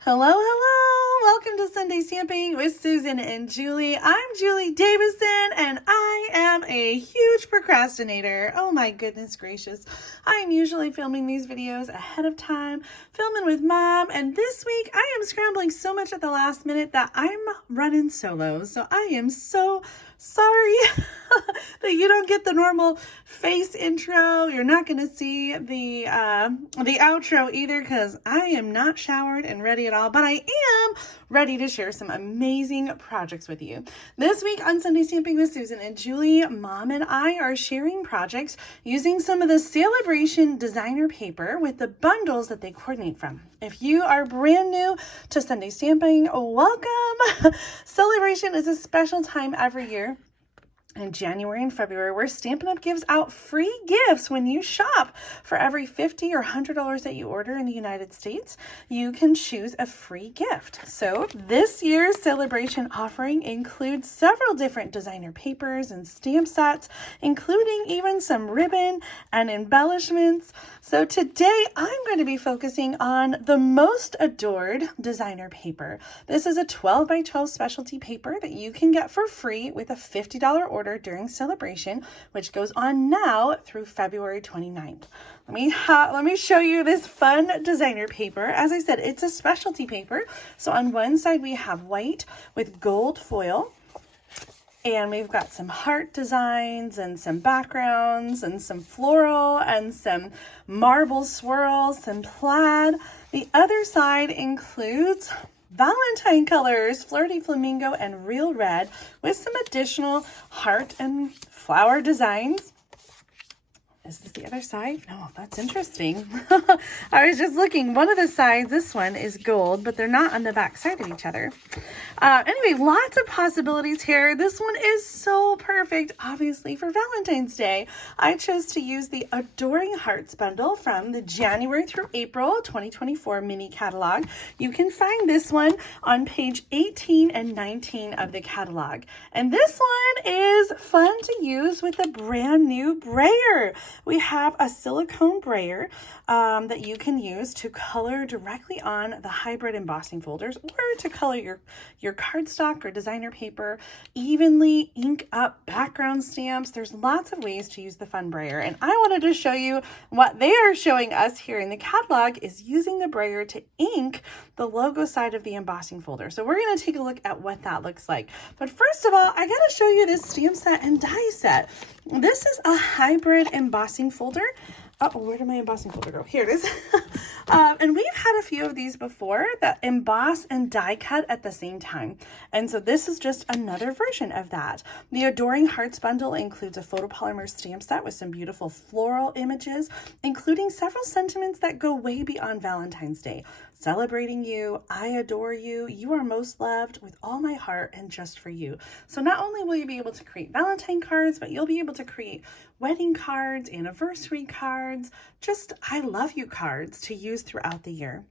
Hello, hello! Welcome to Sunday Stamping with Susan and Julie. I'm Julie Davison and I am a huge procrastinator. Oh my goodness gracious. I am usually filming these videos ahead of time, filming with mom, and this week I am scrambling so much at the last minute that I'm running solo. So I am so sorry that you don't get the normal face intro. You're not going to see the outro either because I am not showered and ready at all, but I am ready to share some amazing projects with you. This week on Sunday Stamping with Susan and Julie, Mom and I are sharing projects using some of the Sale-a-Bration Designer Paper with the bundles that they coordinate from. If you are brand new to Sunday Stamping, welcome! Sale-a-Bration is a special time every year in January and February where Stampin' Up! Gives out free gifts when you shop. For every $50 or $100 that you order in the United States, you can choose a free gift. So this year's Sale-a-Bration offering includes several different designer papers and stamp sets, including even some ribbon and embellishments. So today I'm going to be focusing on the most adored designer paper. This is a 12 by 12 specialty paper that you can get for free with a $50 order during Sale-a-Bration, which goes on now through February 29th. Let me show you this fun designer paper. As I said, it's a specialty paper. So on one side we have white with gold foil, and we've got some heart designs and some backgrounds and some floral and some marble swirls, some plaid. The other side includes Valentine colors, Flirty Flamingo and Real Red, with some additional heart and flower designs. Is this the other side? No, that's interesting. I was just looking. One of the sides, this one is gold, but they're not on the back side of each other. Anyway, lots of possibilities here. This one is so perfect, obviously, for Valentine's Day. I chose to use the Adoring Hearts bundle from the January through April 2024 mini catalog. You can find this one on page 18 and 19 of the catalog. And this one is fun to use with a brand new brayer. We have a silicone brayer that you can use to color directly on the hybrid embossing folders, or to color your cardstock or designer paper, evenly ink up background stamps. There's lots of ways to use the fun brayer, and I wanted to show you what they are showing us here in the catalog is using the brayer to ink the logo side of the embossing folder. So we're going to take a look at what that looks like. But first of all, I got to show you this stamp set and die set. This is a hybrid embossing folder. Oh, where did my embossing folder go? Here it is. And we've had a few of these before that emboss and die cut at the same time. And so this is just another version of that. The Adoring Hearts bundle includes a photopolymer stamp set with some beautiful floral images, including several sentiments that go way beyond Valentine's Day. Celebrating you, I adore you, you are most loved with all my heart and just for you. So not only will you be able to create Valentine cards, but you'll be able to create wedding cards, anniversary cards, just I love you cards to use throughout the year.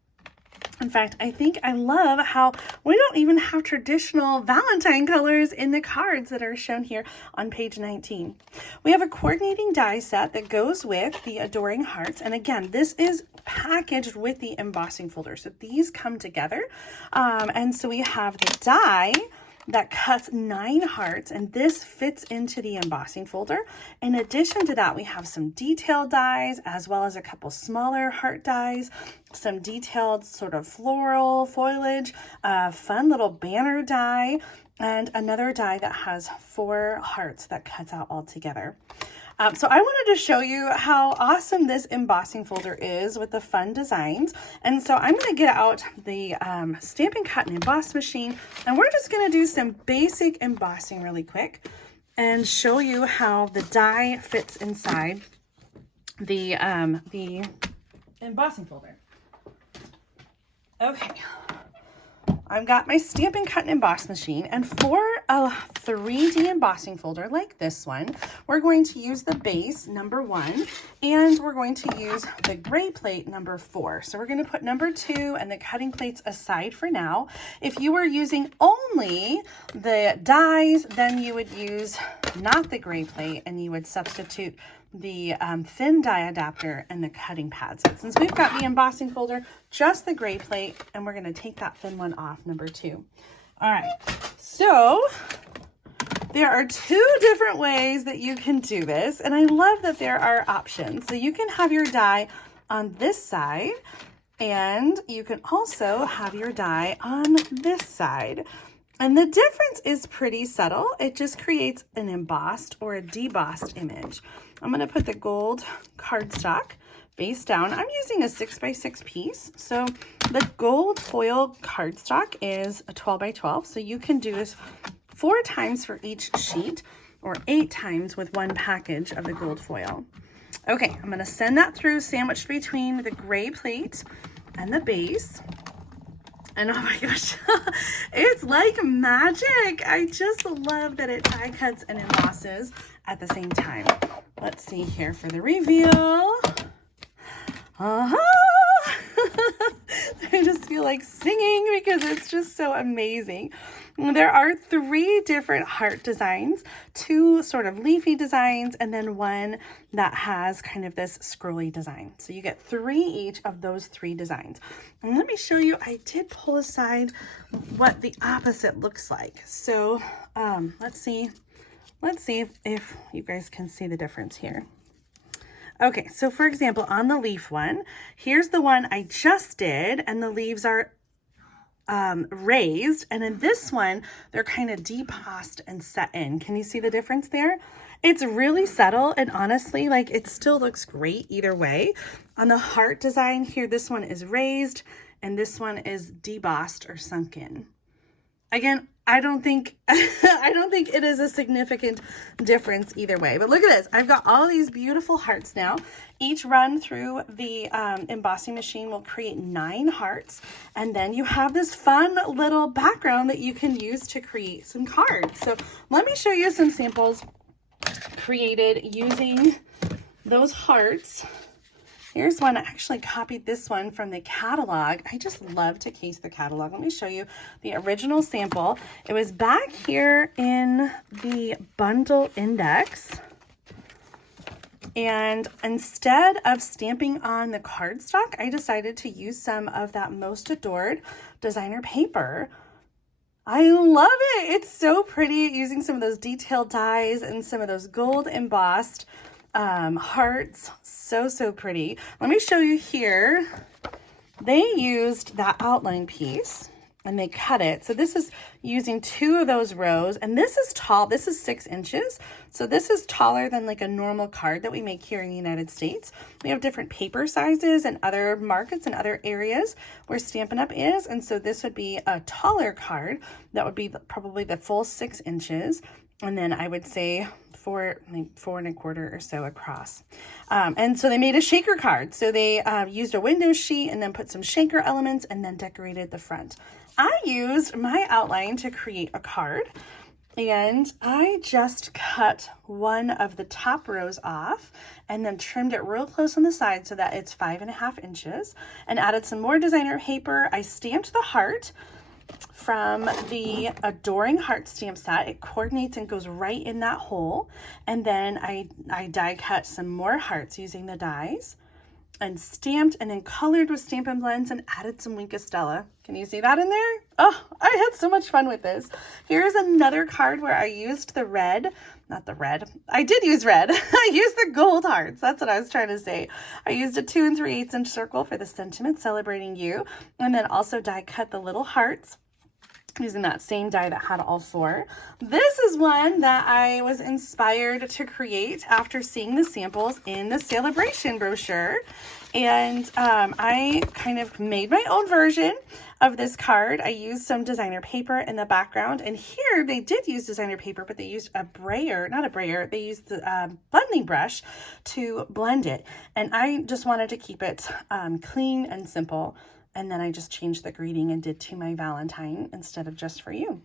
In fact, I think I love how we don't even have traditional Valentine colors in the cards that are shown here on page 19. We have a coordinating die set that goes with the Adoring Hearts. And again, this is packaged with the embossing folder. So these come together. And so we have the die that cuts 9 hearts, and this fits into the embossing folder. In addition to that, we have some detailed dies, as well as a couple smaller heart dies, some detailed sort of floral foliage, a fun little banner die, and another die that has 4 hearts that cuts out all together. So I wanted to show you how awesome this embossing folder is with the fun designs. And so I'm going to get out the Stampin' Cut and Emboss machine, and we're just going to do some basic embossing really quick and show you how the die fits inside the embossing folder. Okay. I've got my Stampin' Cut and Emboss machine, and for a 3D embossing folder like this one, we're going to use the base number 1, and we're going to use the gray plate number 4. So we're going to put number 2 and the cutting plates aside for now. If you were using only the dies, then you would use not the gray plate, and you would substitute the thin die adapter and the cutting pad. So since we've got the embossing folder, just the gray plate, and we're going to take that thin one off, number 2. All right, so there are 2 different ways that you can do this, and I love that there are options. So you can have your die on this side, and you can also have your die on this side. And the difference is pretty subtle. It just creates an embossed or a debossed image. I'm going to put the gold cardstock face down. I'm using a 6x6 piece. So the gold foil cardstock is a 12x12. So you can do this 4 times for each sheet or 8 times with one package of the gold foil. Okay, I'm going to send that through, sandwiched between the gray plate and the base. And oh my gosh, it's like magic. I just love that it die cuts and embosses at the same time. Let's see here for the reveal. I just feel like singing because it's just so amazing. There are 3 different heart designs, 2 sort of leafy designs, and then 1 that has kind of this scrolly design. So you get 3 each of those 3 designs. And let me show you, I did pull aside what the opposite looks like. So let's see if you guys can see the difference here. Okay, so for example, on the leaf one, here's the one I just did, and the leaves are raised, and in this one, they're kind of debossed and set in. Can you see the difference there? It's really subtle, and honestly, like, it still looks great either way. On the heart design here, this one is raised, and this one is debossed or sunk in. Again, I don't think it is a significant difference either way. But look at this. I've got all these beautiful hearts now. Each run through the embossing machine will create 9 hearts. And then you have this fun little background that you can use to create some cards. So let me show you some samples created using those hearts. Here's one. I actually copied this one from the catalog. I just love to case the catalog. Let me show you the original sample. It was back here in the bundle index. And instead of stamping on the cardstock, I decided to use some of that Most Adored designer paper. I love it. It's so pretty, using some of those detailed dies and some of those gold embossed hearts. So pretty. Let me show you here. They used that outline piece and they cut it. So this is using 2 of those rows, and this is tall. This is 6 inches. So this is taller than like a normal card that we make here in the United States. We have different paper sizes and other markets and other areas where Stampin' Up! Is. And so this would be a taller card that would be probably the full 6 inches. And then I would say 4 1/4 or so across. And so they made a shaker card. So they used a window sheet and then put some shaker elements and then decorated the front. I used my outline to create a card, and I just cut one of the top rows off and then trimmed it real close on the side so that it's 5.5 inches, and added some more designer paper. I stamped the heart from the Adoring Heart stamp set. It coordinates and goes right in that hole. And then I die cut some more hearts using the dies, and stamped and then colored with Stampin' Blends and added some Wink of Stella. Can you see that in there? Oh, I had so much fun with this. Here's another card where I used the red, not the red. I did use red. I used the gold hearts. That's what I was trying to say. I used a 2 3/8 inch circle for the sentiment celebrating you, and then also die cut the little hearts using that same die that had all 4. This is one that I was inspired to create after seeing the samples in the Sale-a-Bration brochure. And I kind of made my own version of this card. I used some designer paper in the background. And here they did use designer paper, but they used a brayer, not a brayer, they used the blending brush to blend it. And I just wanted to keep it clean and simple. And then I just changed the greeting and did To My Valentine instead of Just For You.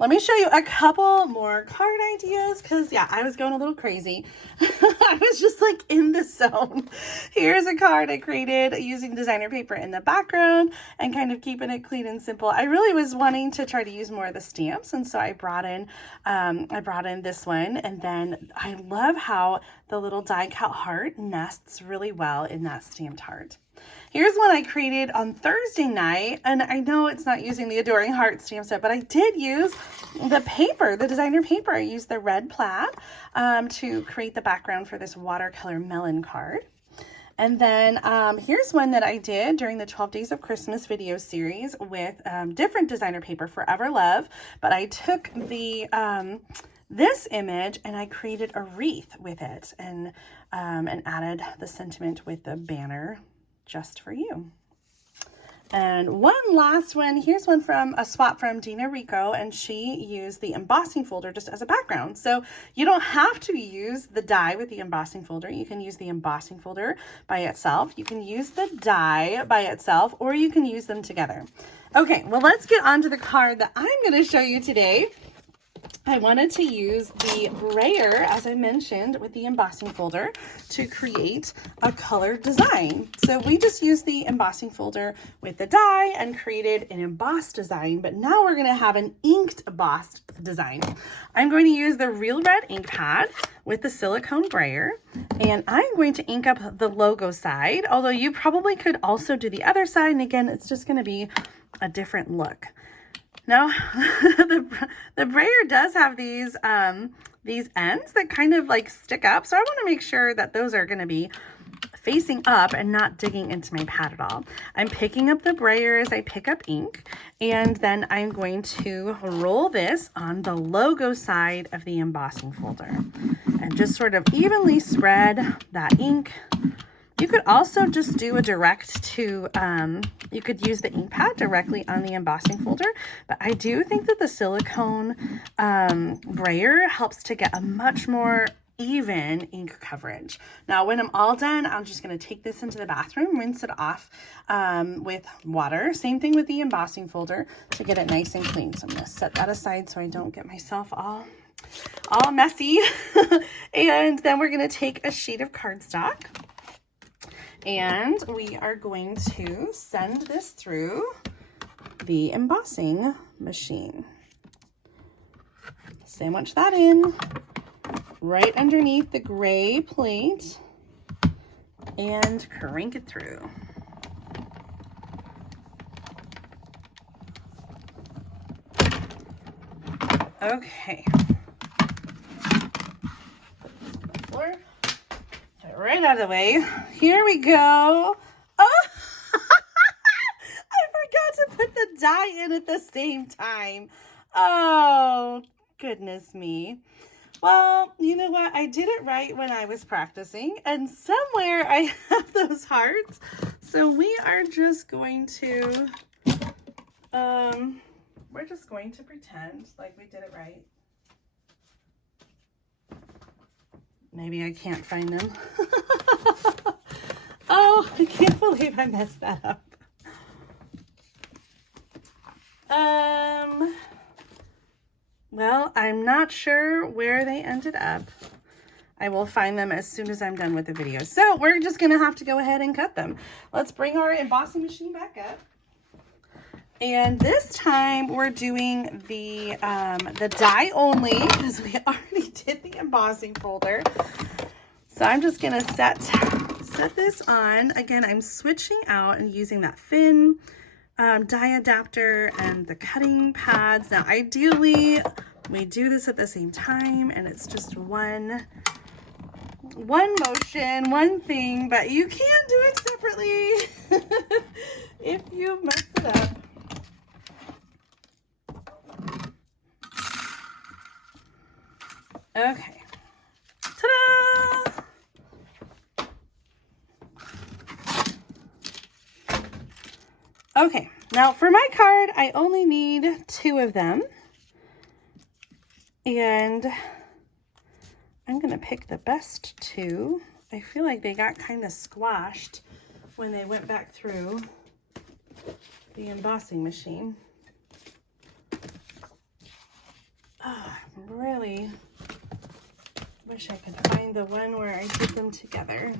let me show you a couple more card ideas because, yeah, I was going a little crazy. I was just like in the zone. Here's a card I created using designer paper in the background and kind of keeping it clean and simple. I really was wanting to try to use more of the stamps, and so I brought in this one, and then I love how the little die cut heart nests really well in that stamped heart. Here's one I created on Thursday night, and I know it's not using the Adoring Heart stamp set, but I did use the paper, the designer paper. I used the red plaid to create the background for this watercolor melon card. And then here's one that I did during the 12 Days of Christmas video series with different designer paper, Forever Love, but I took the this image and I created a wreath with it and added the sentiment with the banner just for you. And one last one, here's one from a swap from Dina Rico, and she used the embossing folder just as a background. So you don't have to use the die with the embossing folder. You can use the embossing folder by itself. You can use the die by itself, or you can use them together. Okay, well, let's get on to the card that I'm going to show you today. I wanted to use the brayer, as I mentioned, with the embossing folder to create a colored design. So we just used the embossing folder with the die and created an embossed design, but now we're going to have an inked embossed design. I'm going to use the Real Red ink pad with the silicone brayer, and I'm going to ink up the logo side, although you probably could also do the other side, and again, it's just going to be a different look. Now, the brayer does have these ends that kind of like stick up. So I want to make sure that those are going to be facing up and not digging into my pad at all. I'm picking up the brayer as I pick up ink, and then I'm going to roll this on the logo side of the embossing folder and just sort of evenly spread that ink. You could also just do a direct to, you could use the ink pad directly on the embossing folder, but I do think that the silicone brayer helps to get a much more even ink coverage. Now, when I'm all done, I'm just going to take this into the bathroom, rinse it off with water. Same thing with the embossing folder to get it nice and clean. So I'm going to set that aside so I don't get myself all messy. And then we're going to take a sheet of cardstock. And we are going to send this through the embossing machine. Sandwich that in right underneath the gray plate and crank it through. Okay. Put this on the floor. Right out of the way. Here we go. Oh, I forgot to put the die in at the same time. Oh, goodness me. Well, you know what? I did it right when I was practicing, and somewhere I have those hearts. So we are just going to, we're just going to pretend like we did it right. Maybe I can't find them. Oh, I can't believe I messed that up. Well, I'm not sure where they ended up. I will find them as soon as I'm done with the video. So we're just going to have to go ahead and cut them. Let's bring our embossing machine back up. And this time we're doing the die only because we already did the embossing folder. So I'm just gonna set this on. Again, I'm switching out and using that thin die adapter and the cutting pads. Now, ideally, we do this at the same time and it's just one motion, one thing, but you can do it separately if you mess it up. Okay. Ta-da! Okay, now for my card, I only need 2 of them. And I'm going to pick the best 2. I feel like they got kind of squashed when they went back through the embossing machine. really wish I could find the one where I did them together.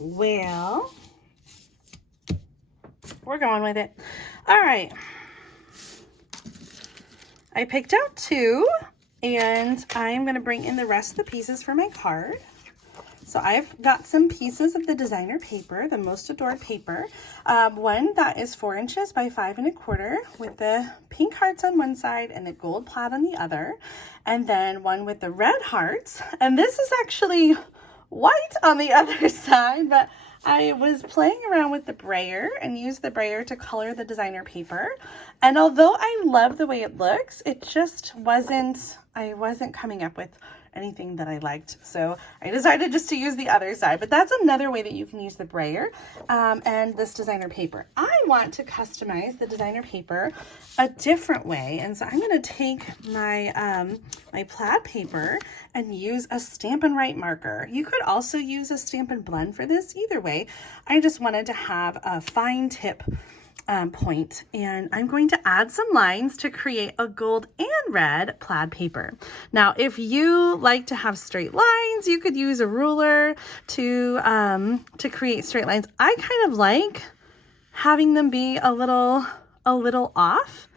Well, we're going with it. All right. I picked out 2, and I'm going to bring in the rest of the pieces for my card. So I've got some pieces of the designer paper, the Most Adored paper. One that is 4 inches by 5 1/4 with the pink hearts on one side and the gold plaid on the other. And then one with the red hearts. And this is actually white on the other side, but I was playing around with the brayer and used the brayer to color the designer paper. And although I love the way it looks, it just I wasn't coming up with anything that I liked. So I decided just to use the other side, but that's another way that you can use the brayer and this designer paper. I want to customize the designer paper a different way. And so I'm going to take my, my plaid paper and use a Stampin' Write marker. You could also use a Stampin' Blend for this. Either way, I just wanted to have a fine tip point, and I'm going to add some lines to create a gold and red plaid paper. Now, if you like to have straight lines, you could use a ruler to create straight lines. I kind of like having them be a little off,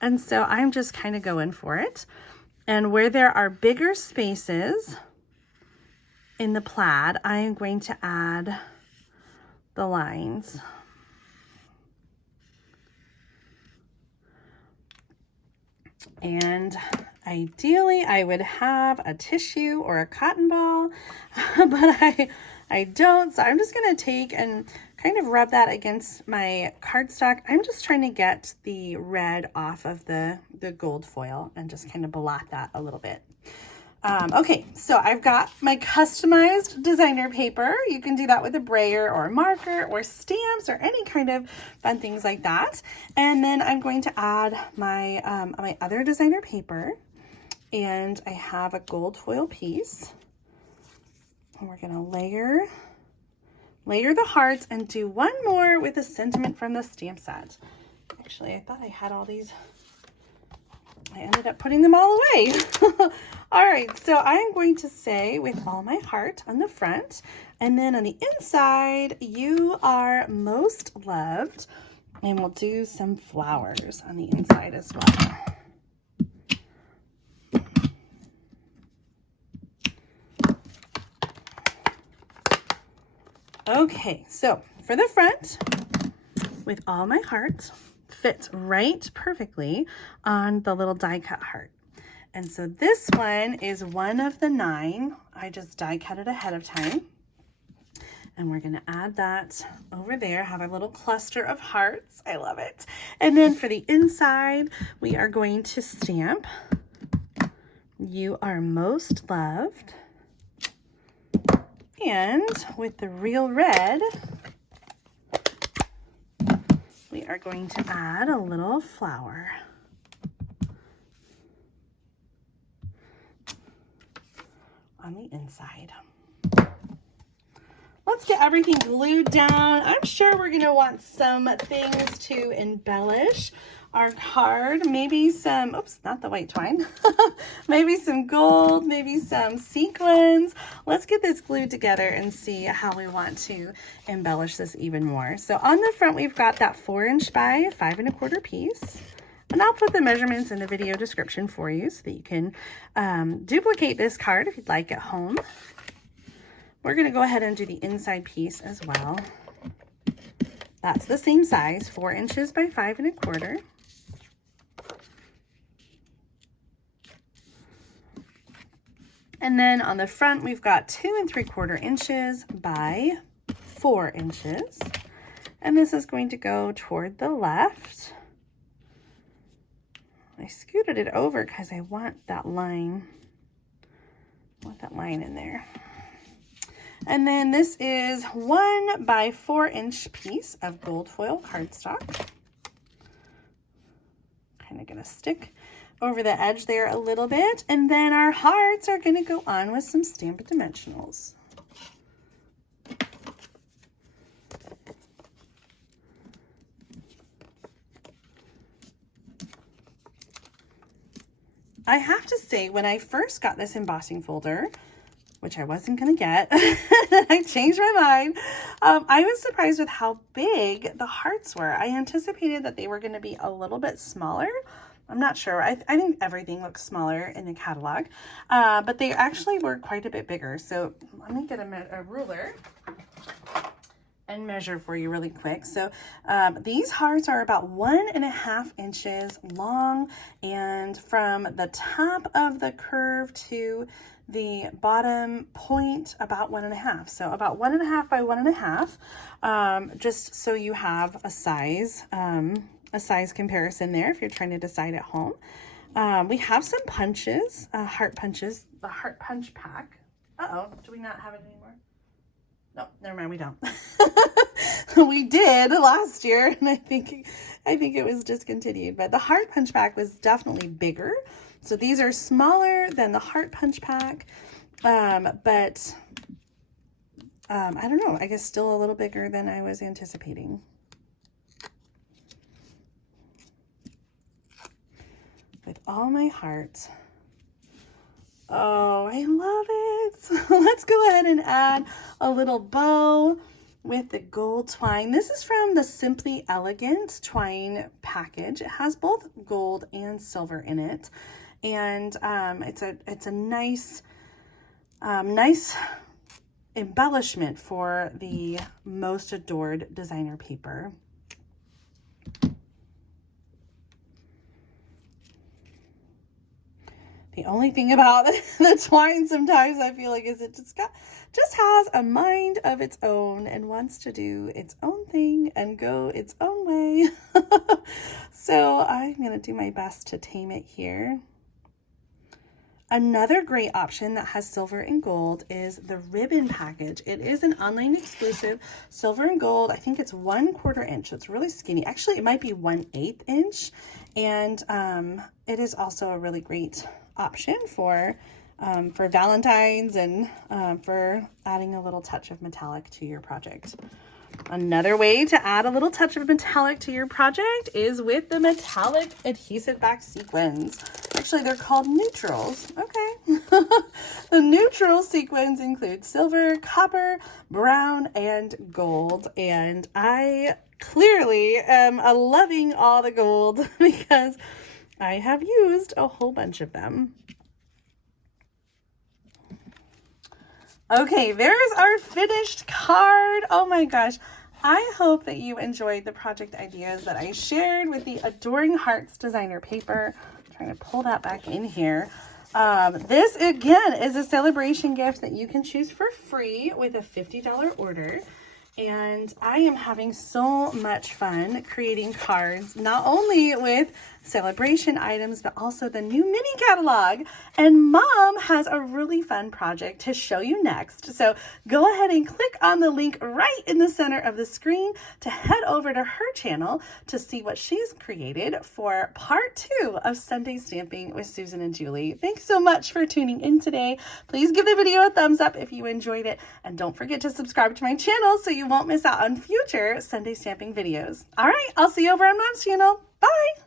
and so I'm just kind of going for it. And where there are bigger spaces in the plaid, I am going to add the lines. And ideally I would have a tissue or a cotton ball, but I don't. So I'm just going to take and kind of rub that against my cardstock. I'm just trying to get the red off of the gold foil and just kind of blot that a little bit. Okay, so I've got my customized designer paper. You can do that with a brayer or a marker or stamps or any kind of fun things like that. And then I'm going to add my, my other designer paper, and I have a gold foil piece. And we're gonna layer the hearts and do one more with a sentiment from the stamp set. Actually, I thought I had all these. I ended up putting them all away. All right, so I'm going to say with all my heart on the front, and then on the inside, you are most loved, and we'll do some flowers on the inside as well. Okay, so for the front, with all my heart, fits right perfectly on the little die cut heart. And so this one is one of the 9. I just die cut it ahead of time. And we're gonna add that over there, have a little cluster of hearts. I love it. And then for the inside, we are going to stamp, "You are most loved." And with the real red, we are going to add a little flower. On the inside. Let's get everything glued down. I'm sure we're gonna want some things to embellish our card. Maybe some, oops, not the white twine. Maybe some gold, maybe some sequins. Let's get this glued together and see how we want to embellish this even more. So on the front, we've got that 4 inch by 5 1/4 piece. And I'll put the measurements in the video description for you so that you can duplicate this card if you'd like at home. We're going to go ahead and do the inside piece as well. That's the same size, 4 inches by 5 1/4. And then on the front, we've got 2 3/4 inches by 4 inches. And this is going to go toward the left. I scooted it over because I want that line. In there. And then this is 1 by 4 inch piece of gold foil cardstock. kind of going to stick over the edge there a little bit. And then our hearts are going to go on with some Stampin' Dimensionals. I have to say, when I first got this embossing folder, which I wasn't going to get, I changed my mind. I was surprised with how big the hearts were. I anticipated that they were going to be a little bit smaller. I'm not sure. I think everything looks smaller in the catalog, but they actually were quite a bit bigger. So let me get a ruler and measure for you really quick. So these hearts are about 1.5 inches long, and from the top of the curve to the bottom point, about 1.5. So about 1.5 by 1.5, just so you have a size comparison there if you're trying to decide at home. We have some punches, heart punches, the heart punch pack. Uh-oh, do we not have it anymore? No, never mind, we don't. We did last year, and I think it was discontinued, but the heart punch pack was definitely bigger. So these are smaller than the heart punch pack, but I don't know, I guess still a little bigger than I was anticipating. With all my heart. Oh, I love it. Let's go ahead and add a little bow with the gold twine. This is from the Simply Elegant twine package. It has both gold and silver in it. And it's a nice embellishment for the Most Adored Designer Paper. The only thing about the twine sometimes I feel like is it just has a mind of its own and wants to do its own thing and go its own way. So I'm going to do my best to tame it here. Another great option that has silver and gold is the ribbon package. It is an online exclusive, silver and gold. I think it's 1/4 inch, so it's really skinny. Actually, it might be 1/8 inch. And it is also a really great option for Valentine's and for adding a little touch of metallic to your project. Another way to add a little touch of metallic to your project is with the metallic adhesive back sequins. Actually, they're called neutrals. Okay. The neutral sequins include silver, copper, brown, and gold. And I clearly am loving all the gold because I have used a whole bunch of them. Okay, there's our finished card. Oh my gosh. I hope that you enjoyed the project ideas that I shared with the Adoring Hearts designer paper. I'm trying to pull that back in here. This, again, is a Sale-a-Bration gift that you can choose for free with a $50 order. And I am having so much fun creating cards, not only with Sale-a-Bration items, but also the new mini catalog. And Mom has a really fun project to show you next. So go ahead and click on the link right in the center of the screen to head over to her channel to see what she's created for part 2 of Sunday Stamping with Susan and Julie. Thanks so much for tuning in today. Please give the video a thumbs up if you enjoyed it. And don't forget to subscribe to my channel so you won't miss out on future Sunday Stamping videos. All right, I'll see you over on Mom's channel. Bye!